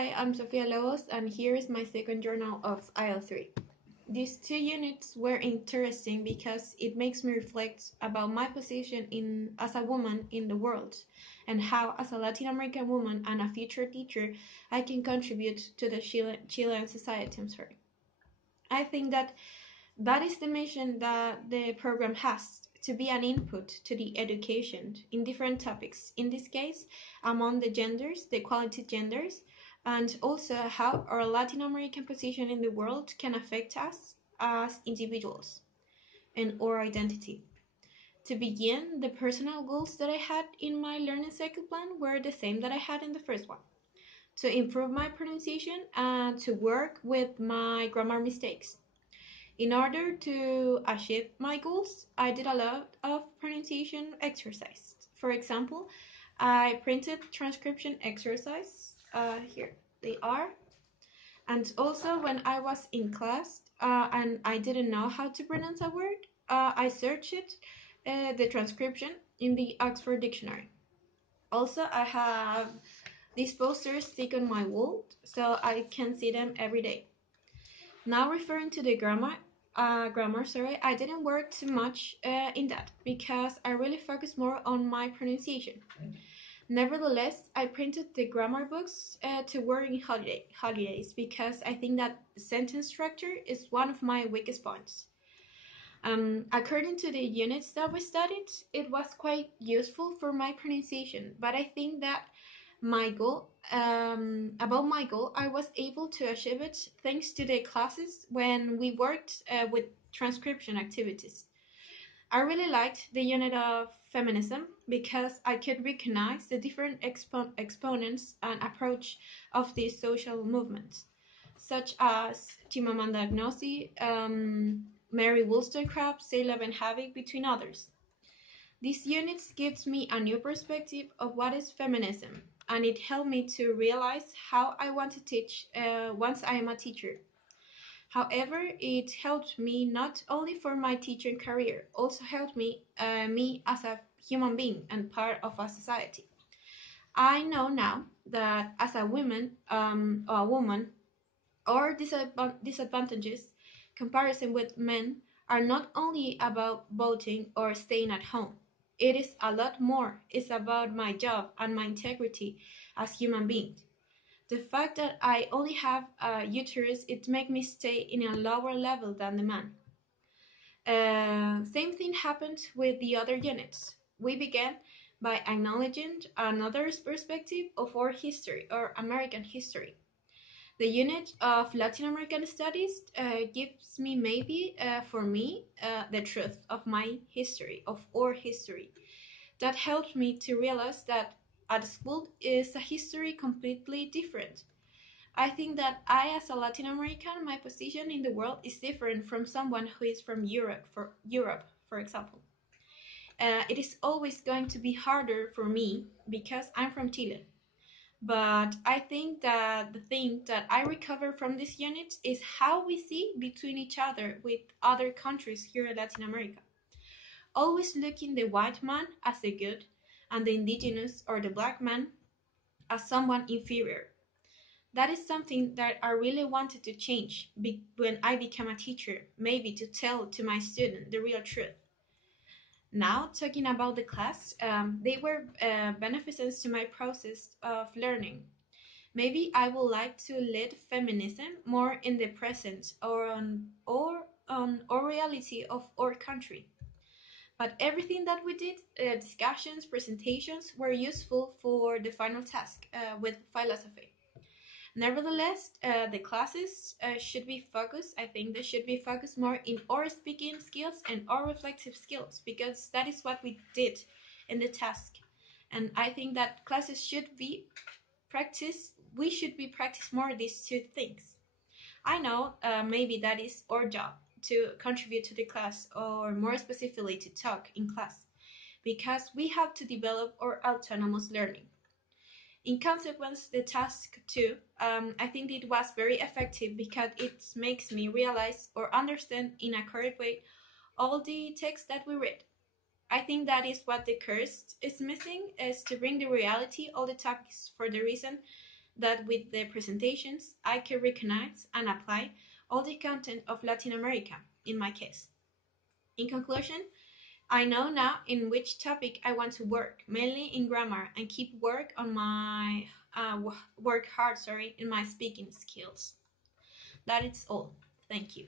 Hi, I'm Sofia Lobos, and here is my second journal of IEL 3. These two units were interesting because it makes me reflect about my position as a woman in the world and how, as a Latin American woman and a future teacher, I can contribute to the Chilean society. I think that is the mission that the program has, to be an input to the education in different topics. In this case, among the genders, the equality genders, and also how our Latin American position in the world can affect us as individuals and our identity. To begin, the personal goals that I had in my learning cycle plan were the same that I had in the first one: to improve my pronunciation and to work with my grammar mistakes. In order to achieve my goals, I did a lot of pronunciation exercise. For example, I printed transcription exercise. Here they are. And also, when I was in class and I didn't know how to pronounce a word, I searched the transcription in the Oxford Dictionary. Also, I have these posters stick on my wall so I can see them every day. Now referring to the grammar, I didn't work too much in that because I really focused more on my pronunciation. Nevertheless, I printed the grammar books to work in holidays because I think that sentence structure is one of my weakest points. According to the units that we studied, it was quite useful for my pronunciation, but I think that about my goal, I was able to achieve it thanks to the classes when we worked with transcription activities. I really liked the unit of feminism because I could recognize the different exponents and approach of these social movements, such as Chimamanda Ngozi, Mary Wollstonecraft, Selah Ben Havik, between others. These units gives me a new perspective of what is feminism, and it helped me to realize how I want to teach once I am a teacher. However, it helped me not only for my teaching career, also helped me as a human being and part of a society. I know now that as a woman, our disadvantages comparison with men are not only about voting or staying at home. It is a lot more. It's about my job and my integrity as human being. The fact that I only have a uterus, it makes me stay in a lower level than the man. Same thing happened with the other units. We began by acknowledging another's perspective of our history, or American history. The unit of Latin American studies gives me maybe, for me, the truth of my history, of our history. That helped me to realize that at school is a history completely different. I think that I, as a Latin American, my position in the world is different from someone who is from Europe, for example. It is always going to be harder for me because I'm from Chile. But I think that the thing that I recover from this unit is how we see between each other with other countries here in Latin America. Always looking the white man as the good and the indigenous or the black man as someone inferior. That is something that I really wanted to change when I became a teacher, maybe to tell to my student the real truth. Now, talking about the class, they were beneficents to my process of learning. Maybe I would like to lead feminism more in the present or on our reality of our country. But everything that we did, discussions, presentations, were useful for the final task with philosophy. Nevertheless, the classes should be focused. I think they should be focused more in our speaking skills and our reflective skills because that is what we did in the task. And I think that classes should be practiced. We should be practice more these two things. I know maybe that is our job to contribute to the class or more specifically to talk in class because we have to develop our autonomous learning. In consequence, the task 2, I think it was very effective because it makes me realize or understand in a correct way all the text that we read. I think that is what the course is missing, is to bring the reality all the topics for the reason that with the presentations, I can recognize and apply all the content of Latin America in my case. In conclusion, I know now in which topic I want to work, mainly in grammar, and keep work hard, in my speaking skills. That is all. Thank you.